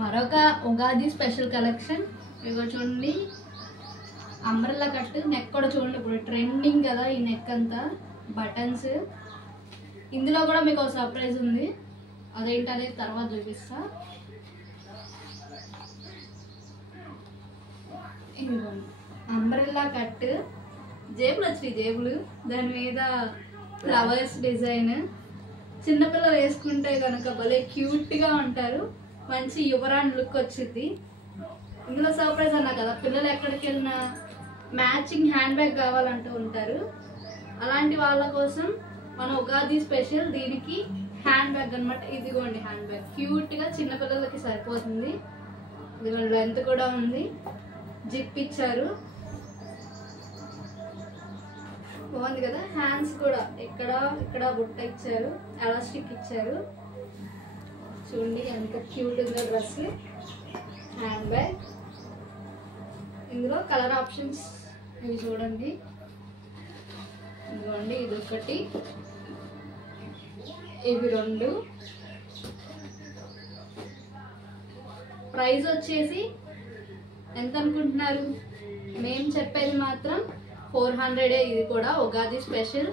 మరొక Ugadi special collection ఇగో చూడండి, umbrella cut neck కూడా చూడండి, ఇప్పుడు ట్రెండింగ్ కదా ఈ నెక్ అంతా, బటన్స్. ఇందులో కూడా మీకు ఒక సర్ప్రైజ్ ఉంది, అదేంటనేది తర్వాత చూపిస్తా. ఇదిగోండి అంబ్రెల్లా కట్, జేబులు వచ్చినాయి, జేబులు దాని మీద ఫ్లవర్స్ డిజైన్. చిన్నపిల్లలు వేసుకుంటే కనుక భలే క్యూట్గా ఉంటారు, మంచి యువరాణి లుక్ వచ్చింది. ఇందులో సర్ప్రైజ్ అన్నా కదా, పిల్లలు ఎక్కడికి వెళ్ళినా మ్యాచింగ్ హ్యాండ్ బ్యాగ్ కావాలంటూ ఉంటారు. అలాంటి వాళ్ళ కోసం మన ఉగాది స్పెషల్ దీనికి హ్యాండ్ బ్యాగ్ అనమాట. ఇదిగోండి హ్యాండ్ బ్యాగ్, క్యూట్గా చిన్నపిల్లలకి సరిపోతుంది. ఇదిగోండి లెంత్ కూడా ఉంది, జిప్ ఇచ్చారు, బాగుంది కదా. హ్యాండ్స్ కూడా ఇక్కడ ఇక్కడ బుట్ట ఇచ్చారు, ఎలాస్టిక్ ఇచ్చారు. చూడండి ఎంత క్యూట్ ఉందో డ్రెస్. హ్యాండ్ బ్యాగ్, ఇందులో కలర్ ఆప్షన్స్ ఇవి చూడండి. ఇదిగోండి ఇది ఒకటి, ఇవి రెండు. ప్రైస్ వచ్చేసి ఎంత అనుకుంటున్నారు? మేము చెప్పేది మాత్రం 400. ఇది కూడా ఉగాది స్పెషల్.